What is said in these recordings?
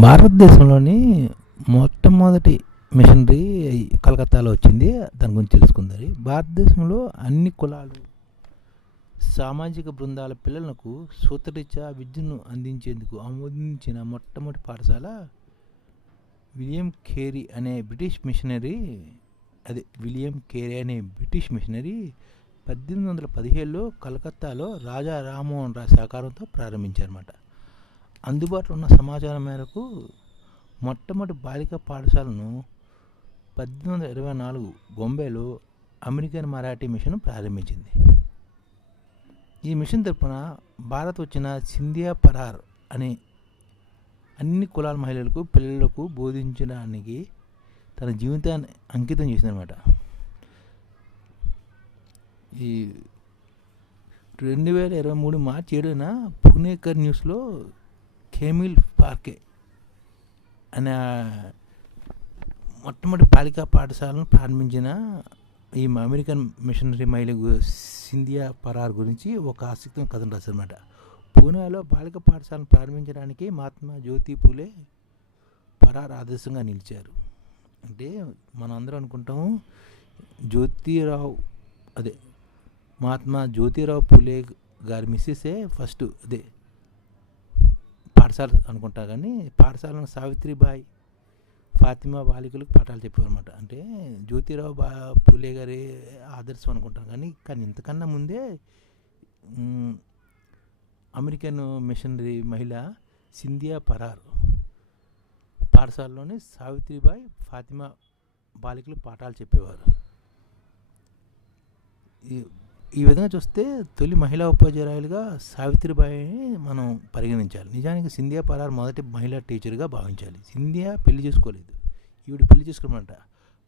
భారతదేశంలోని మొట్టమొదటి మిషనరీ కలకత్తాలో వచ్చింది. దాని గురించి తెలుసుకుందరి భారతదేశంలో అన్ని కులాలు సామాజిక బృందాల పిల్లలకు సూత్రరీత్యా విద్యను అందించేందుకు ఆమోదించిన మొట్టమొదటి పాఠశాల విలియం కేరీ అనే బ్రిటిష్ మిషనరీ అదే విలియం కేరీ అనే బ్రిటిష్ మిషనరీ పద్దెనిమిది వందల పదిహేడులో కలకత్తాలో రాజా రామ్మోహన్ రాయ్ సహకారంతో ప్రారంభించారన్నమాట. అందుబాటులో ఉన్న సమాచారం మేరకు మొట్టమొదటి బాలిక పాఠశాలను పద్దెనిమిది వందల ఇరవై నాలుగు బొంబేలో అమెరికన్ మరాఠీ మిషన్ ప్రారంభించింది. ఈ మిషన్ తరపున భారత్ వచ్చిన సింధియా పరార్ అనే అన్ని కులాల మహిళలకు పిల్లలకు బోధించడానికి తన జీవితాన్ని అంకితం చేసిందనమాట ఈ రెండు వేల ఇరవై మూడు మార్చి ఏడున పుణేకర్ న్యూస్లో కేమిల్ పార్కే అనే మొట్టమొదటి బాలికా పాఠశాలను ప్రారంభించిన ఈ అమెరికన్ మిషనరీ మహిళ సింధియా పరార్ గురించి ఒక ఆసక్తి కథను రాశారన్నమాట. పూణేలో బాలిక పాఠశాలను ప్రారంభించడానికి మహాత్మా జ్యోతి పూలే పరార్ ఆదర్శంగా నిలిచారు. అంటే మనం అందరం అనుకుంటాము జ్యోతిరావు అదే మహాత్మా జ్యోతిరావు పూలే గారి మిస్సెసే ఫస్ట్ అదే పాఠశాల అనుకుంటా కానీ పాఠశాలను సావిత్రిబాయి ఫాతిమా బాలికలకు పాఠాలు చెప్పేవారన్నమాట. అంటే జ్యోతిరావు బా పూలే గారి ఆదర్శం అనుకుంటాం కానీ కానీ ఇంతకన్నా ముందే అమెరికన్ మిషనరీ మహిళ సింధియా పరార్ పాఠశాలలోనే సావిత్రిబాయి ఫాతిమా బాలికలు పాఠాలు చెప్పేవారు. ఈ విధంగా చూస్తే తొలి మహిళా ఉపాధ్యాయులుగా సావిత్రిబాయిని మనం పరిగణించాలి. నిజానికి సింధియా పరార్ మొదటి మహిళా టీచర్గా భావించాలి. సింధియా పెళ్ళి చేసుకోలేదు. ఈవిడ పెళ్ళి చేసుకోమంట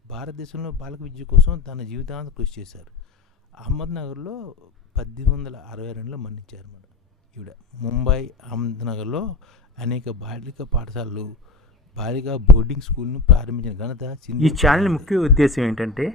భారతదేశంలో బాలక విద్య కోసం తన జీవితాంతం కృషి చేశారు. అహ్మద్నగర్లో పద్దెనిమిది వందల అరవై రెండులో మరణించారు అన్నమాట ఈవిడ. ముంబై అహ్మద్నగర్లో అనేక బాలిక పాఠశాలలు బాలిక బోర్డింగ్ స్కూల్ను ప్రారంభించిన ఘనత ఈ ఛానల్ ముఖ్య ఉద్దేశం ఏంటంటే